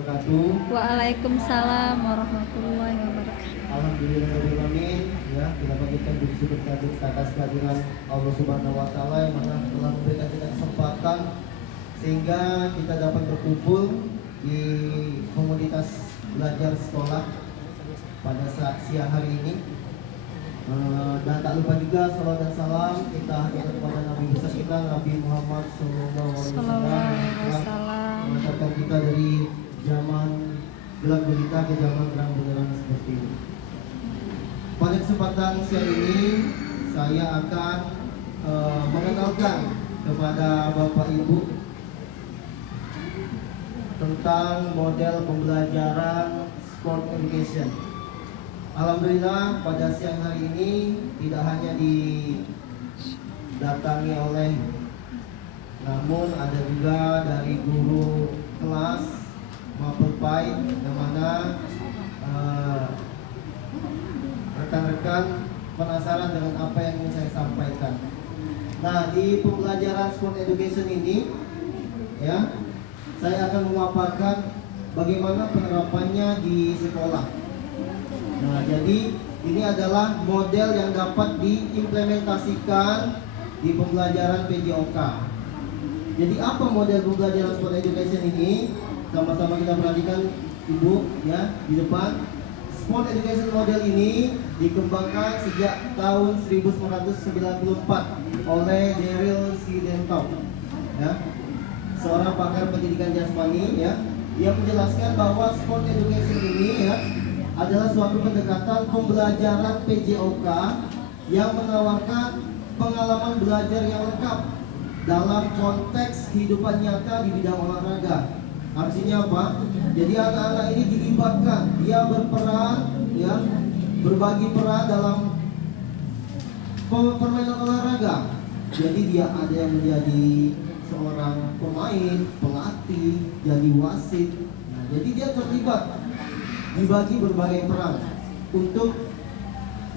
wabarakatuh. Waalaikumsalam warahmatullahi wabarakatuh. Alhamdulillahirobbilalamin. Ya, kita panjatkan puji syukur atas kehadiran Allah Subhanahu Wa Taala yang mana telah memberikan kita kesempatan sehingga kita dapat berkumpul di komunitas belajar sekolah pada saat siang hari ini. Dan tak lupa juga salam dan salam kita hadirkan kepada Nabi besar kita Nabi Muhammad SAW yang mengantarkan kita dari zaman gelap gulita ke zaman terang benderang seperti ini. Pada kesempatan siang ini saya akan mengenalkan kepada Bapak Ibu tentang model pembelajaran sport education. Alhamdulillah pada siang hari ini tidak hanya didatangi oleh, namun ada juga dari guru kelas Mapelpai yang mana rekan-rekan penasaran dengan apa yang ingin saya sampaikan. Nah, di pembelajaran sport education ini ya, saya akan memaparkan bagaimana penerapannya di sekolah. Nah, jadi ini adalah model yang dapat diimplementasikan di pembelajaran PJOK. Jadi apa model pembelajaran sport education ini? Sama-sama kita perhatikan Ibu ya di depan. Sport education model ini dikembangkan sejak tahun 1994 oleh Daryl C. Denton ya, seorang pakar pendidikan jasmani ya. Dia menjelaskan bahwa sport education ini ya adalah suatu pendekatan pembelajaran PJOK yang menawarkan pengalaman belajar yang lengkap dalam konteks kehidupan nyata di bidang olahraga. Artinya apa? Jadi anak-anak ini dilibatkan, dia berperan ya, berbagi peran dalam permainan olahraga. Jadi dia ada yang menjadi seorang pemain, pelatih, jadi wasit. Nah, jadi dia terlibat, dibagi berbagai peran untuk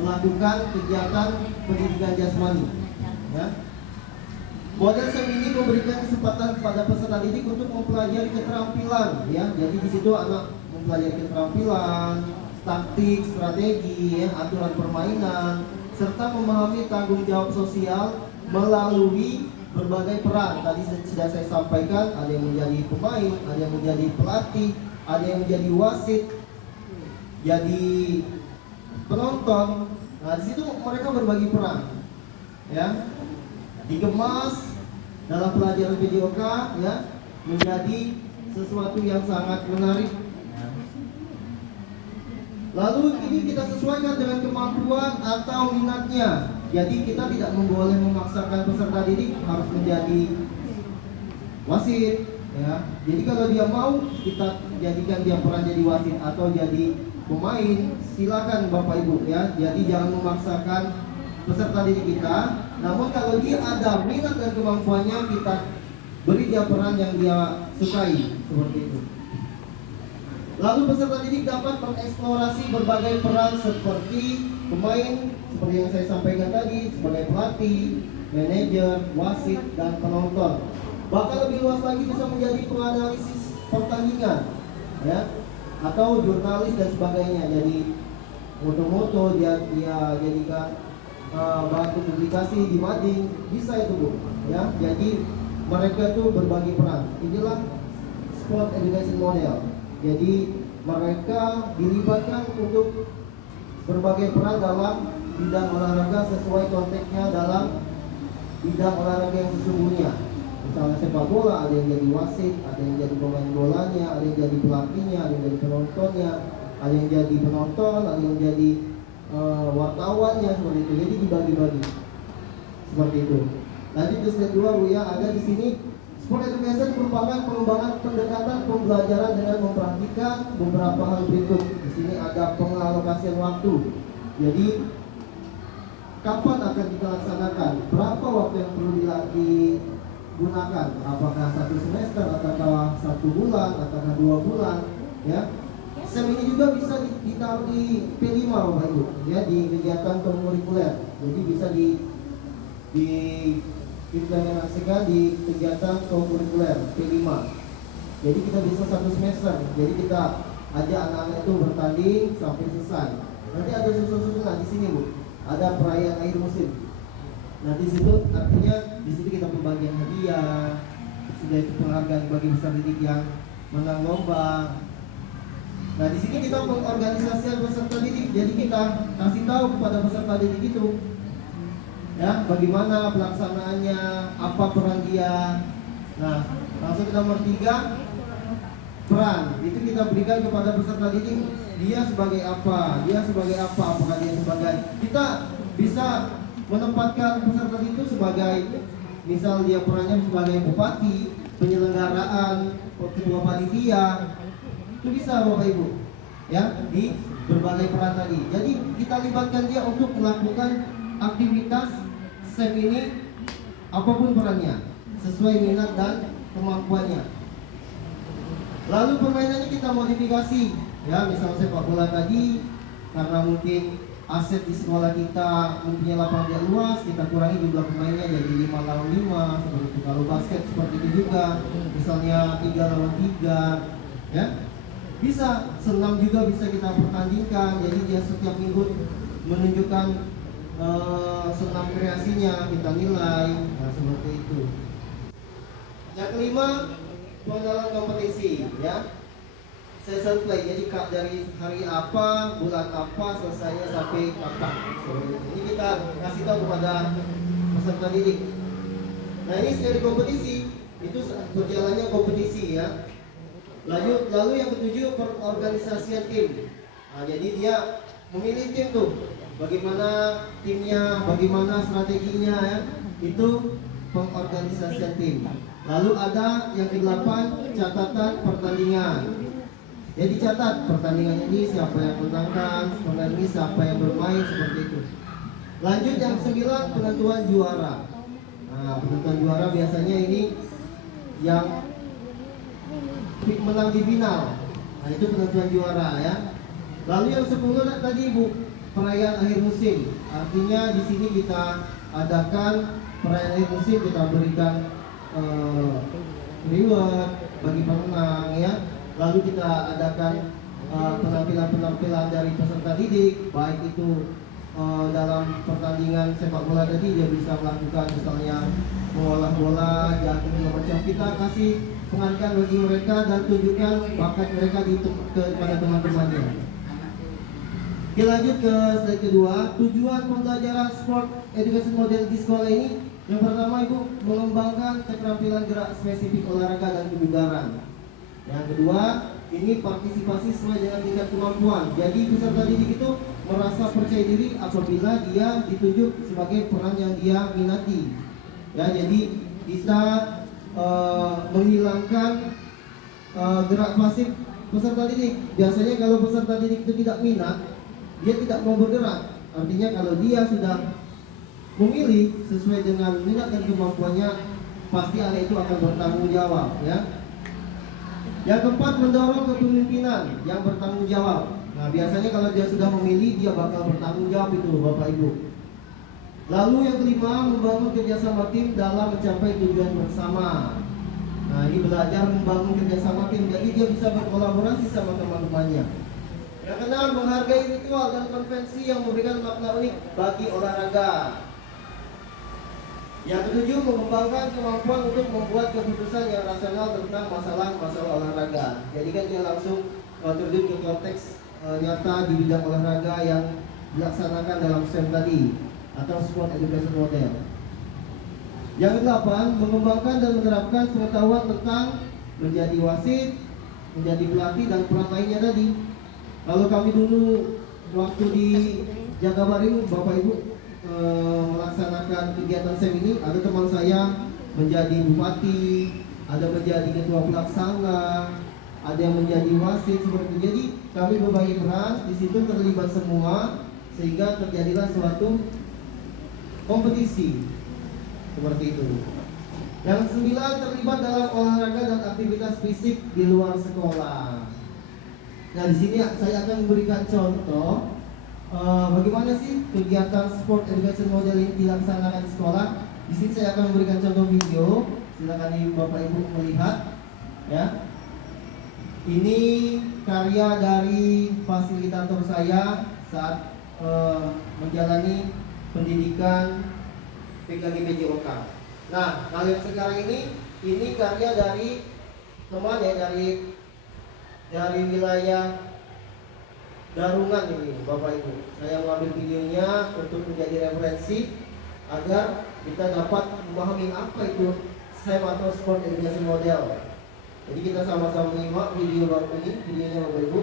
melakukan kegiatan pendidikan jasmani ya. Model SEM ini memberikan kesempatan kepada peserta didik untuk mempelajari keterampilan ya. Jadi di situ anak mempelajari keterampilan, taktik, strategi ya, aturan permainan, serta memahami tanggung jawab sosial melalui berbagai peran. Tadi sudah saya sampaikan, ada yang menjadi pemain, ada yang menjadi pelatih, ada yang menjadi wasit, jadi penonton. Nah, di situ mereka berbagi peran ya, dikemas dalam pelajaran PJOK ya menjadi sesuatu yang sangat menarik. Lalu ini kita sesuaikan dengan kemampuan atau minatnya. Jadi kita tidak boleh memaksakan peserta didik harus menjadi wasit ya. Jadi kalau dia mau, kita jadikan dia peran jadi wasit atau jadi pemain, silakan Bapak Ibu ya. Jadi jangan memaksakan peserta didik kita. Namun kalau dia ada minat dan kemampuannya, kita beri dia peran yang dia sukai, seperti itu. Lalu peserta didik dapat mengeksplorasi berbagai peran seperti pemain, seperti yang saya sampaikan tadi, sebagai pelatih, manajer, wasit, dan penonton. Bahkan lebih luas lagi bisa menjadi penganalisis pertandingan ya, atau jurnalis dan sebagainya. Jadi foto-foto dia jadikan bahan publikasi di mading, bisa itu Bu ya. Jadi mereka tuh berbagi peran. Inilah sport education model. Jadi mereka dilibatkan untuk berbagai peran dalam bidang olahraga sesuai konteksnya dalam bidang olahraga yang sesungguhnya. Misalnya sepak bola, ada yang jadi wasit, ada yang jadi pemain bolanya, ada yang jadi pelatihnya, ada yang jadi penontonnya, ada yang jadi penonton, ada yang jadi wartawannya, seperti itu. Jadi dibagi-bagi seperti itu. Lanjut ke slide 2 Bu ya, ada di sini sport education merupakan pengembangan pendekatan pembelajaran dengan memperhatikan beberapa hal berikut. Di sini ada pengalokasian waktu. Jadi kapan akan kita laksanakan? Berapa waktu yang perlu digunakan? Apakah 1 semester, ataukah 1 bulan, ataukah 2 bulan? Ya. SEM ini juga bisa ditaruh di P5 Bapak Ibu, ya, di kegiatan kurikuler. Jadi bisa diimplementasikan di kegiatan kurikuler P5. Jadi kita bisa 1 semester. Jadi kita ajak anak-anak itu bertanding sampai selesai. Nanti ada susun-susunan di sini Bu. Ada perayaan akhir musim. Nah di situ artinya di situ kita pembagian hadiah, sudah itu penghargaan bagi peserta didik yang menang lomba. Nah di sini kita pengorganisasian peserta didik. Jadi kita kasih tahu kepada peserta didik itu, ya bagaimana pelaksanaannya, apa peran dia. Nah langsung ke nomor 3, peran itu kita berikan kepada peserta didik. Dia sebagai apa? Dia sebagai apa? Apakah dia sebagai, kita bisa menempatkan peserta itu sebagai, misal dia perannya sebagai bupati, penyelenggaraan, ketua panitia, itu bisa Bapak Ibu, ya di berbagai peran tadi. Jadi kita libatkan dia untuk melakukan aktivitas SEM ini apapun perannya, sesuai minat dan kemampuannya. Lalu permainannya kita modifikasi, ya misal sepak bola tadi, karena mungkin aset di sekolah kita mempunyai lapangan yang luas, kita kurangi jumlah pemainnya jadi 5 lawan 5 seperti itu. Kalau basket seperti itu juga, misalnya 3 lawan 3, ya bisa. Senam juga bisa kita pertandingkan, jadi dia setiap minggu menunjukkan senam kreasinya, kita nilai, nah seperti itu. Yang kelima, pengenalan kompetisi, ya season play. Jadi dari hari apa, bulan apa, selesainya sampai kapan. Ini kita kasih tahu kepada peserta didik. Nah ini seri kompetisi, itu berjalannya kompetisi, ya. Lalu yang ketujuh, perorganisasian tim. Nah jadi dia memilih tim tuh, bagaimana timnya, bagaimana strateginya, ya. Itu pengorganisasian tim. Lalu ada yang ke-8, catatan pertandingan. Jadi catat pertandingan ini siapa yang menangkan, pertandingan ini siapa yang bermain, seperti itu. Lanjut yang 9, penentuan juara. Nah penentuan juara biasanya ini yang menang di final. Nah itu penentuan juara, ya. Lalu yang 10 tadi Bu, perayaan akhir musim. Artinya di sini kita adakan perayaan akhir musim, kita berikan reward bagi pemenang, ya. Lalu kita adakan penampilan-penampilan dari peserta didik, baik itu dalam pertandingan sepak bola tadi dia bisa melakukan misalnya mengolah bola, jogging, macam. Kita kasih penghargaan bagi mereka dan tunjukkan bakat mereka kepada teman-temannya. Kita lanjut ke slide kedua, tujuan pembelajaran sport education model di sekolah ini. Yang pertama Ibu, mengembangkan keterampilan gerak spesifik olahraga dan kebugaran. Yang kedua, ini partisipasi sesuai dengan tingkat kemampuan. Jadi peserta didik itu merasa percaya diri apabila dia ditunjuk sebagai peran yang dia minati. Ya, jadi kita menghilangkan gerak pasif peserta didik. Biasanya kalau peserta didik itu tidak minat, dia tidak mau bergerak. Artinya kalau dia sudah memilih sesuai dengan minat dan kemampuannya, pasti anak itu akan bertanggung jawab, ya. Yang keempat, mendorong kepemimpinan yang bertanggung jawab. Nah biasanya kalau dia sudah memilih, dia bakal bertanggung jawab itu Bapak Ibu. Lalu yang kelima, membangun kerjasama tim dalam mencapai tujuan bersama. Nah ini belajar membangun kerjasama tim, jadi dia bisa berkolaborasi sama teman-temannya. Yang keenam, menghargai ritual dan konvensi yang memberikan makna unik bagi olahraga. Yang ketujuh, mengembangkan kemampuan untuk membuat keputusan yang rasional tentang masalah-masalah olahraga. Jadi kan dia langsung terjun ke konteks nyata di bidang olahraga yang dilaksanakan dalam SEM tadi atau Sport Education Model. Yang kedelapan, mengembangkan dan menerapkan pengetahuan tentang menjadi wasit, menjadi pelatih dan peran lainnya tadi. Kalau kami dulu waktu di Jagabaring, Bapak Ibu melaksanakan kegiatan SEM ini, ada teman saya menjadi bupati, ada menjadi ketua pelaksana, ada yang menjadi wasit, seperti itu. Jadi kami berbagi peran, di situ terlibat semua sehingga terjadilah suatu kompetisi seperti itu. Yang 9, terlibat dalam olahraga dan aktivitas fisik di luar sekolah. Nah di sini saya akan memberikan contoh bagaimana sih kegiatan Sport Education Model ini dilaksanakan di sekolah. Di sini saya akan memberikan contoh video. Silakan Bapak Ibu melihat, ya. Ini karya dari fasilitator saya saat menjalani pendidikan PKGBJOK. Nah, kalian sekarang ini karya dari teman ya, dari wilayah Darungan ini, Bapak Ibu. Saya mengambil videonya untuk menjadi referensi agar kita dapat memahami apa itu SEM atau Sport Education Model. Jadi kita sama-sama menyimak video baru ini, videonya Bapak Ibu.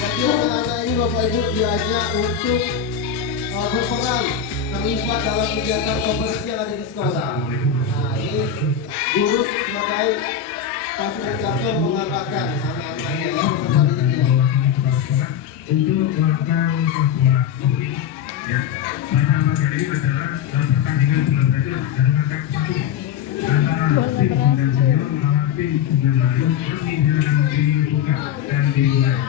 Jadi anak-anak ini Bapak Ibu diajak untuk berperan terlibat dalam kegiatan kompetisi yang ada di sekolah. Nah, ini guru sebagai fasilitator mengatakan anak-anaknya yang beserta didiknya. Untuk welcome sekolah ya, pertama kali adalah pertandingan bola brazil dan kakak satu antara tim dan senior melawan tim dengan lalu resmi dengan dibuka dan dimulai.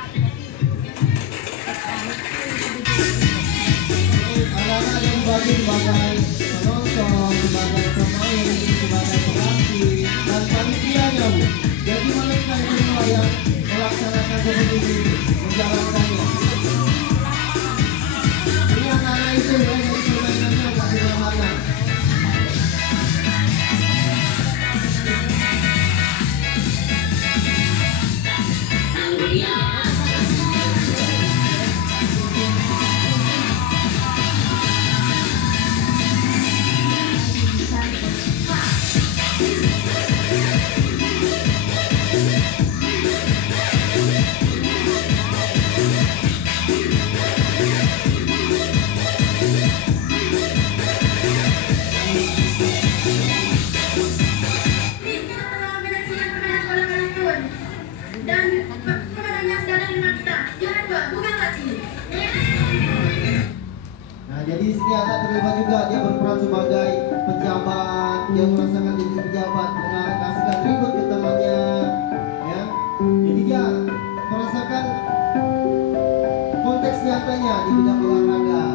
Anak-anak yang dibagi sebagai penonton, sebagai pemain, sebagai pelatih, dan panitianya, Bu. Jadi mereka itu semua yang melaksanakan kompetisi menjalankannya. Ini anak-anak itu ya, jadi permainannya agak sederhana. Nah, jadi di sini anak terlibat juga, dia berperan sebagai pejabat, dia merasakan jadi pejabat, mengasihkan ribut ke temannya, ya. Jadi dia merasakan konteks nyatanya di bidang olahraga.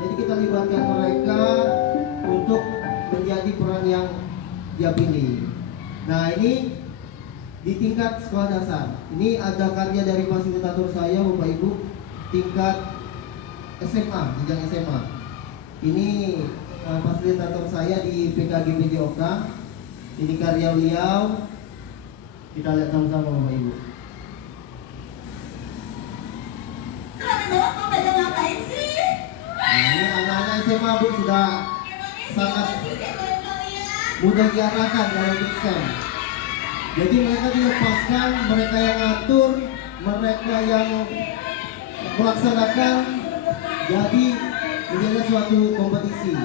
Jadi kita libatkan mereka untuk menjadi peran yang dia pilih. Nah, ini di tingkat sekolah dasar. Ini ada karya dari fasilitator saya, Bapak Ibu, tingkat SMA, jenjang SMA. Ini fasilitator saya di PKGBJOK. Ini karya beliau. Kita lihat sama-sama Bapak Ibu. Nah, ini anak-anak SMA, Bu, sudah sangat mudah diarahkan dalam SEM. Jadi mereka dilepaskan, mereka yang ngatur, mereka yang melaksanakan. Jadi menjadi suatu kompetisi.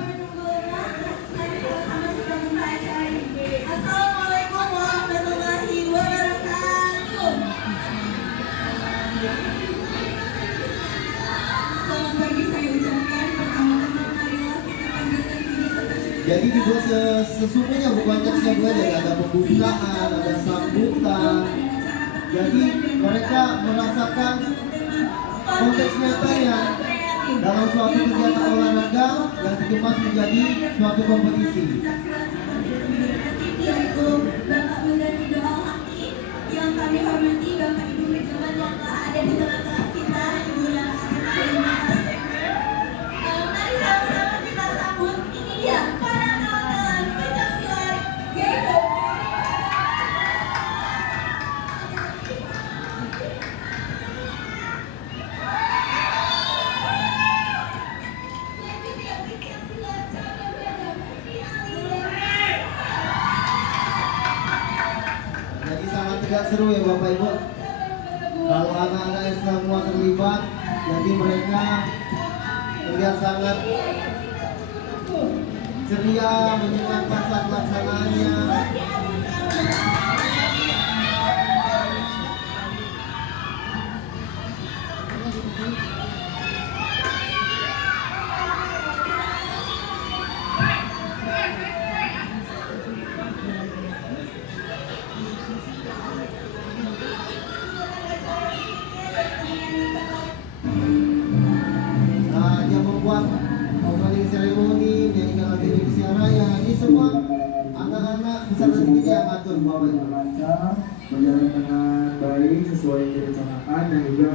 Assalamualaikum warahmatullahi wabarakatuh. Selamat pagi saya ucapkan. Pertama-tama marilah kita panggilkan diri serta Jadi dibuat sesungguhnya bukan siap saja, ada pembukaan, ada sambutan. Jadi mereka merasakan konteks nyatanya dalam suatu kegiatan olahraga yang dikemas menjadi suatu kompetisi. yaitu Bapak Mudani Doa Haki yang kami hormati, Bapak Ibu pejabat yang telah ada di tengah-tengah kita, Ibu dan mari sama-sama kita sambut. Ini dia para kawan-kawan pencaksilat yaitu Jadi sangat tidak seru ya Bapak Ibu. Kalau anak-anak semua terlibat, jadi mereka terlihat sangat ceria, menyenangkan saat pelaksanaannya. Yang membuat opening ceremony, menyanyikan lagu Indonesia Raya, ini semua anak-anak peserta didik yang atur Bapak Ibu. Lancar, berjalan dengan baik sesuai yang direncanakan, dan juga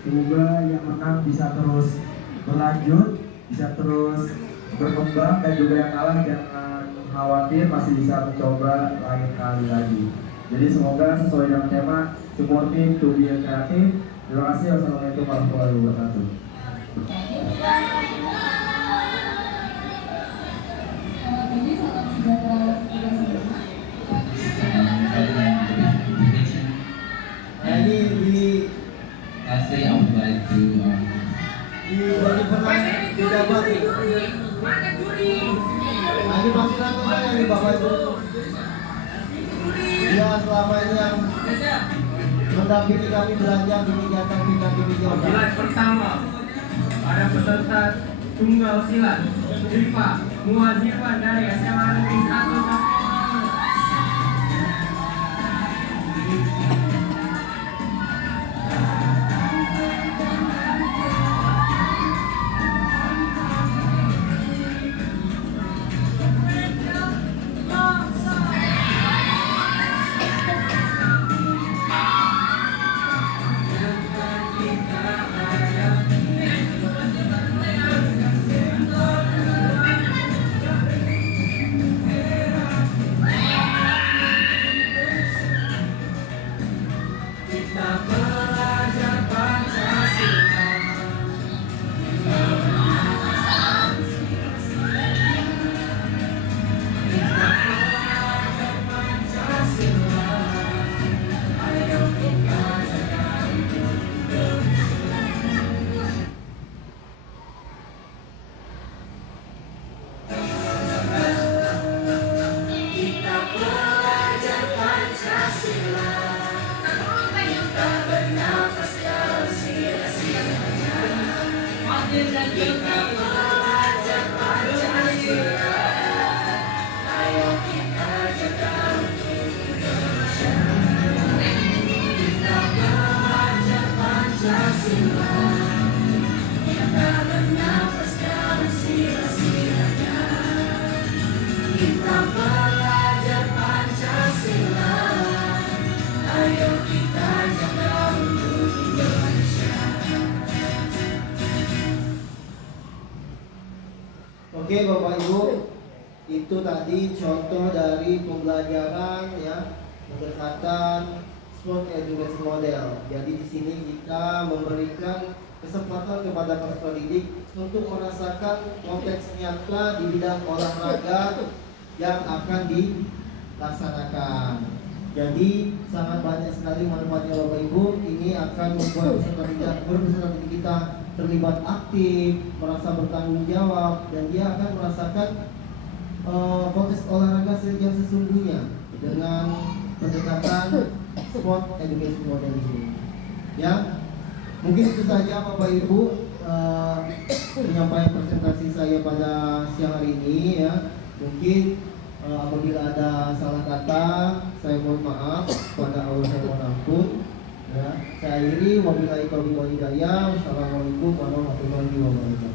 semoga yang menang bisa terus berlanjut, bisa terus berkembang, dan juga yang kalah jangan khawatir, masih bisa mencoba lain kali lagi. Jadi semoga sesuai dengan tema supporting to be creative. Terima kasih. Wassalamualaikum warahmatullahi wabarakatuh. Nah, ini di Lastly, I would like to dari pernah didapat. Nah, ini pasti lagu saya nih Bapak Ibu. Dia selama ini yang mendampingi kami belajar di kegiatan di Jawa Barat. Silat pertama pada peserta tunggal silat Rifa Muazirwan dari SMA Negeri 1 Oke Bapak Ibu, itu tadi contoh dari pembelajaran ya pendekatan sport education model. Jadi di sini kita memberikan kesempatan kepada peserta didik untuk merasakan konteks nyata di bidang olahraga yang akan dilaksanakan. Jadi sangat banyak sekali manfaatnya Bapak Ibu. Ini akan membuat peserta didik kita terlibat aktif, merasa bertanggung jawab, dan dia akan merasakan konteks olahraga yang sesungguhnya dengan pendekatan sport education model ini. Ya, mungkin itu saja Bapak Ibu penyampaian presentasi saya pada siang hari ini ya. Mungkin apabila ada salah kata, saya mohon maaf, pada Allah saya mohon ampun. Ya, saya akhiri wabillahi taufiq wal hidayah. Wassalamualaikum warahmatullahi wabarakatuh.